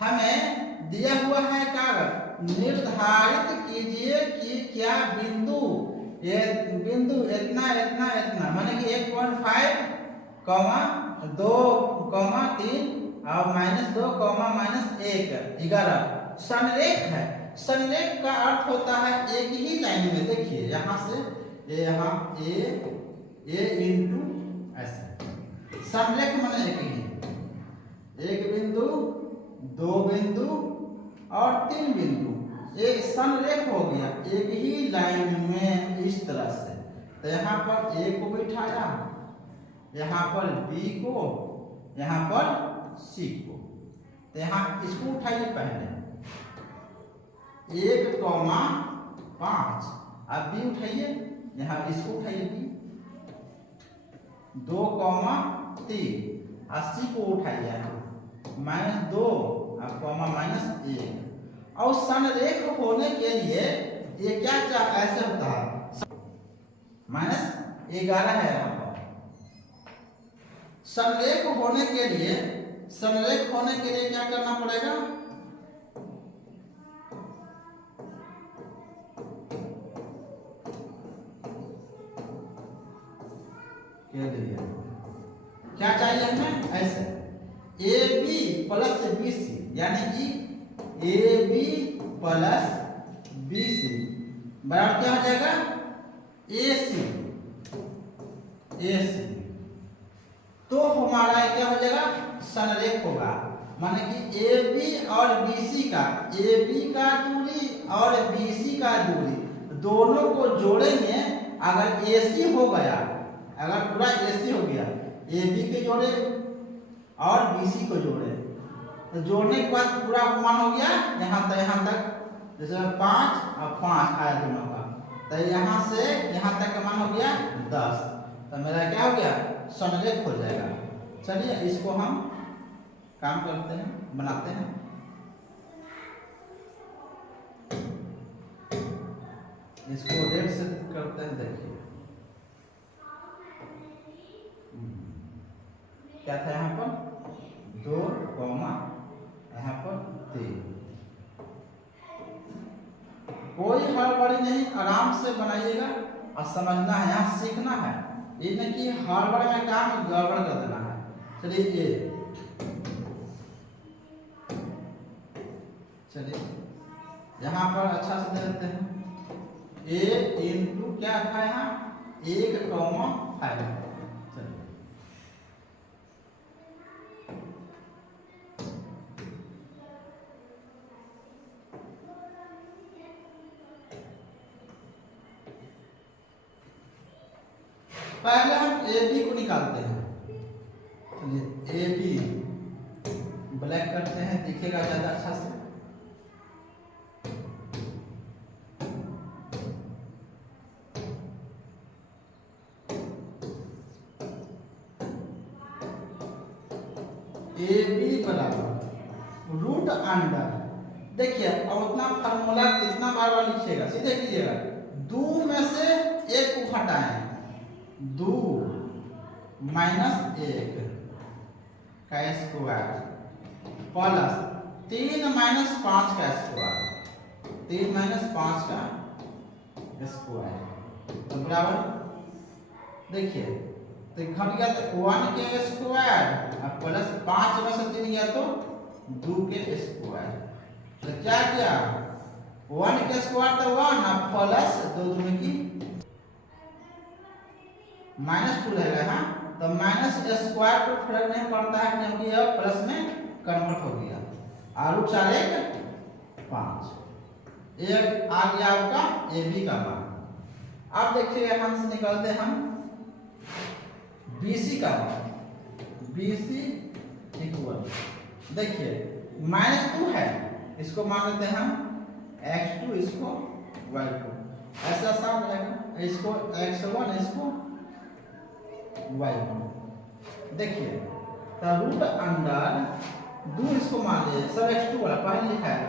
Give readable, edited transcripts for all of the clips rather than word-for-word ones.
हमें दिया हुआ है कागज, निर्धारित कीजिए कि क्या बिंदु इतना इतना इतना माने कि 1.5 कॉमा 2 कॉमा 3 और -2 कॉमा -1 11 संरेख है। संरेख का अर्थ होता है एक ही लाइन में, देखिए यहाँ से ये यहाँ ए इंटू ऐसे संरेख माने एक ही, एक बिंदु, दो बिंदु और 3 बिंदु, एक संरेख हो गया एक ही लाइन में इस तरह से। तो यहाँ पर ए को बिठाया, यहाँ पर बी को, यहाँ पर सी को। तो यहाँ इसको उठाइए पहले 1,5, अब बी उठाइए, यहाँ इसको उठाइए बी 2,3 और सी को उठाइए -2 कॉमा -1। और संरेख होने के लिए ये क्या ऐसे होता है -11 है यहाँ पर। संरेख होने के लिए क्या करना पड़ेगा, क्या चाहिए हमें ऐसे A B plus B C, यानी कि A B plus B C बराबर क्या हो जाएगा ए सी। तो हमारा क्या हो जाएगा संरेख होगा, माने कि ए बी और बी सी का, ए बी का दूरी और बी सी का दूरी दोनों को जोड़ेंगे। अगर ए सी हो गया, अगर पूरा ए सी हो गया, ए बी के जोड़े और बी सी को जोड़े, तो जोड़ने के बाद पूरा मान हो गया यहाँ तक जैसे 5 और 5 आया दोनों का, तो यहाँ से यहाँ तक का मान हो गया 10। तो मेरा क्या हो गया संरेख हो जाएगा। चलिए इसको हम काम करते हैं, बनाते हैं। इसको रेड से करते हैं, देखिए क्या था यहाँ पर 2 कॉमा यहाँ पर 3। कोई हड़बड़ी नहीं, आराम से बनाइएगा और समझना है, यहाँ सीखना है, ये नहीं कि हड़बड़ में काम गड़बड़ कर देना है। चलिए यहाँ पर अच्छा से दे देते हैं ए इंटू क्या था यहाँ 1,5। पहले हम ए बी को निकालते हैं। ए बी ब्लैक करते हैं, दिखेगा ज्यादा अच्छा से। ए बी बराबर रूट अंडर, देखिए अब उतना फार्मूला कितना बार लिखिएगा, सीधे कीजिएगा 2 में से 1 को हटाएं, 2 -1 का स्क्वायर प्लस 3 - 5 का स्क्वायर, 3 - 5 का स्क्वायर, तो बराबर देखिए तो घट गया तो 1 के स्क्वायर और प्लस 5 में से 3 गया तो 2 के स्क्वायर। तो क्या किया 1 के स्क्वायर तो 1 और प्लस 2 दूनी की -2 रहेगा। हाँ तो माइनस स्क्वायर को फर्क नहीं पड़ता है क्योंकि यह प्लस में कन्वर्ट हो गया। और 4 1 5 एक आ गया आपका ए बी का मान। अब देखिए यहाँ से निकालते हैं हम बी सी का मान, बी सी इक्वल देखिए -2 है, इसको मान लेते हैं हम x2, इसको y2, ऐसा सब रहेगा, इसको x1 इसको y1। देखिए तो रूट अंडर 2 इसको मान लीजिए सब x2 वाला पहले लिखा है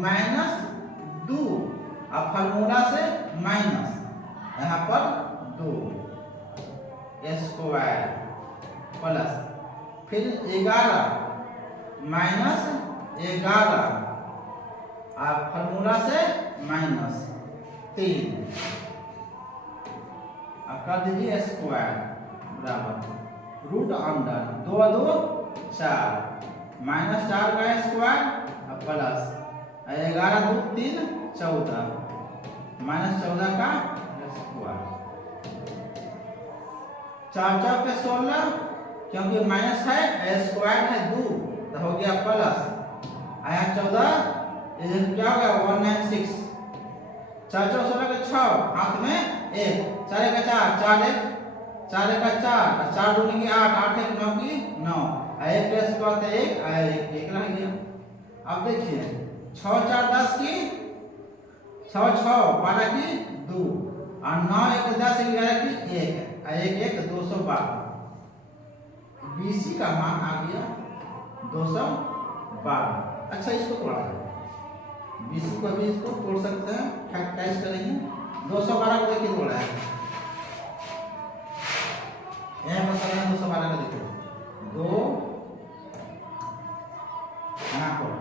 -2 अब फार्मूला से माइनस यहाँ पर 2 स्क्वायर प्लस फिर 11 - 11 आप फार्मूला से -3 अब कर दीजिए स्क्वायर बराबर रूट अंडर 2 2 4 -4 का स्क्वायर अब प्लस 11 2 3 14 -14 का स्क्वायर 4 4 पे 16 क्योंकि माइनस है स्क्वायर है 2 तो हो गया प्लस आया 14 ये क्या हो गया 196 4 4 16 का 6 हाथ में 1 4 का 4 4 1 4 का 4 4 2 की 8 8 1 9 की 9 1 प्लस करते 1 आया 1 रह गया। अब देखिए 6 4 10 की 6 6 12 की 2 और 9 1 10 11 की 1 1 1 212 BC का मान आ गया 212। अच्छा इसको तोड़ा जाए BC को भी इसको तोड़ सकते हैं फैक्टराइज करेंगे 212 को देखिए तोड़ा है यह मतलब 212 का देखो 2 यहाँ पर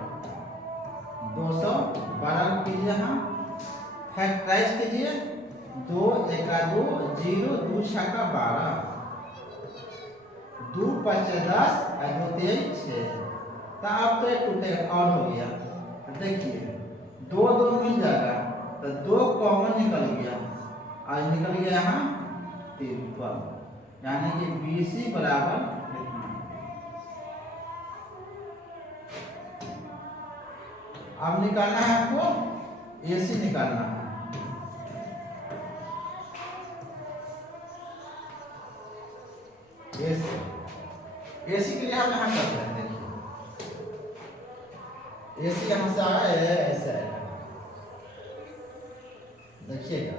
212 कीजिए यहाँ फैक्टराइज कीजिए 2 1 2 0 2 6 का 12 2 5 10 2 3 6 तो अब तो एक टूटेगा और हो गया तो देखिए 2 2 मिल जाएगा तो 2 कॉमन निकल गया आज निकल गया यहाँ 3 यानी कि BC बराबर अब निकालना है आपको AC निकालना है AC के लिए हम यहाँ करते हैं देखिए AC यहाँ से आ रहा है ऐसे आएगा देखिएगा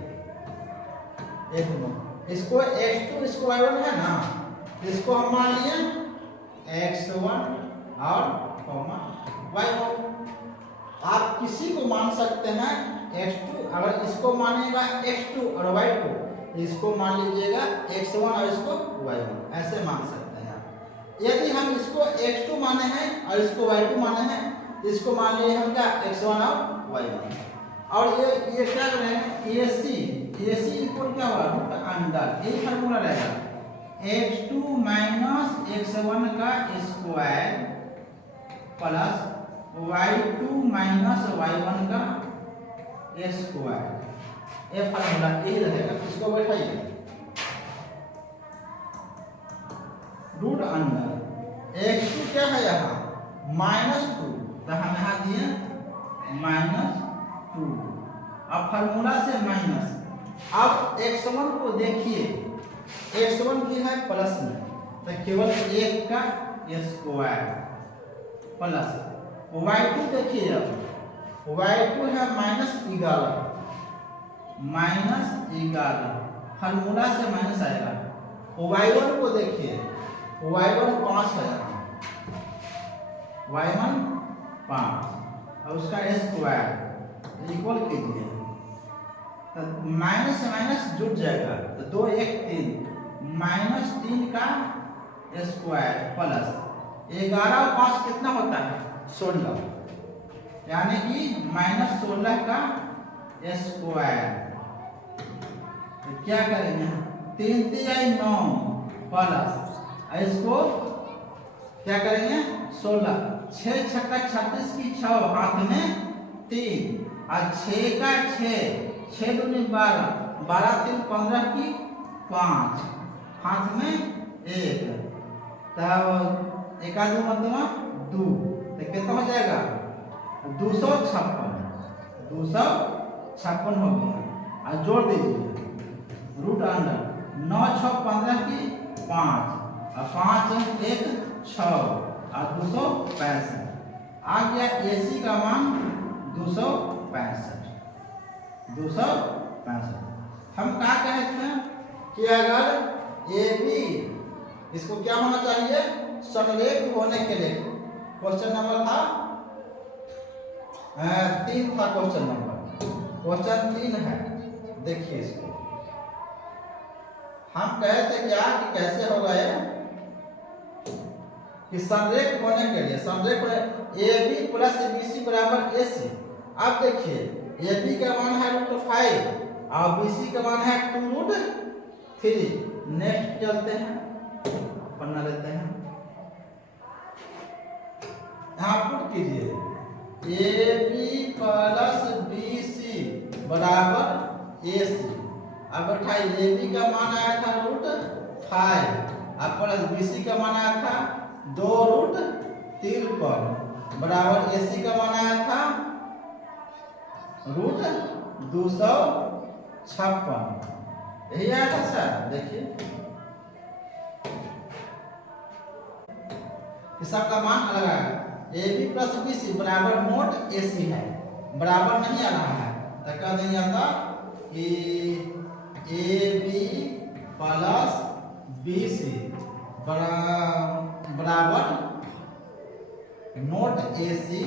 एक मिनट इसको x2 इसको y1 है ना इसको हम मान लिए x1 और y1 आप किसी को मान सकते हैं x2 अगर इसको मानेगा x2 और y2 इसको मान लीजिएगा x1 और इसको y1 ऐसे मान सकते हैं। यदि हम इसको x2 माने हैं और इसको y2 माने हैं इसको मान लिए हम क्या x1 और y1 और ये क्या कर रहे हैं AC इक्वल क्या हुआ रूट अंडर यही फार्मूला रहेगा x2 माइनस x1 का square plus y2 minus y1 का स्क्वायर ये फार्मूला यही रहेगा। इसको बैठाइए रूट अंडर x2 क्या है यहाँ -2 तो हम यहाँ दिए -2 अब फार्मूला से माइनस अब x1 को देखिए x1 की है प्लस में तो केवल 1 का स्क्वायर प्लस y2 देखिए अब y2 है -11 फार्मूला से माइनस आएगा y1 को देखिए y1 5 है y1 5 और उसका स्क्वायर इक्वल कीजिए तो माइनस से माइनस जुड़ जाएगा तो 2 1 3 -3 का स्क्वायर प्लस 11 और 5 कितना होता है 16 यानी कि -16 का स्क्वायर तो क्या करेंगे 3 3 9 प्लस इसको क्या करेंगे 16 6 6 का 36 की 6 हाथ में 3 और 6 का 6 6 दूनी 12 12 3 15 की 5 हाथ में 1 तब एक आदमी मतलब 2 तो कितना हो जाएगा 256 हो गया और जोड़ दीजिए रूट अंडर 9 6 15 की 5 और 5 1 6 और 265 आ गया AC का मान 265 हम क्या कहते हैं कि अगर AB इसको क्या होना चाहिए समलेख होने के लिए क्वेश्चन नंबर था 3 था क्वेश्चन 3 है देखिए इसको हम कहते क्या कि कैसे होगा ये कि संरेख होने के लिए संरेख A B plus B C बराबर ए सी। अब देखिए ए बी का मान है √5 और बी सी का मान है 2√3। नेक्स्ट चलते हैं, पन्ना लेते हैं, यहाँ पुट कीजिए A B plus B C बराबर ए सी। अब उठाइए ए बी का मान आया था √5 और प्लस बी सी का मान आया था 2√3 बराबर ए सी का मान आया था √256। यही आया था सर। देखिए सबका मान अलग आया। A B plus B C बराबर नोट ए सी है, बराबर नहीं आ रहा है तो कह देंगे आता कि A B plus B C बराबर नोट ए सी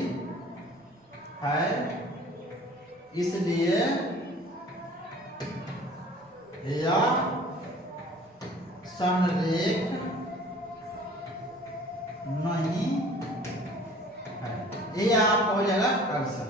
है, इसलिए यह संरेख नहीं है। ये आपका हो जाएगा आंसर।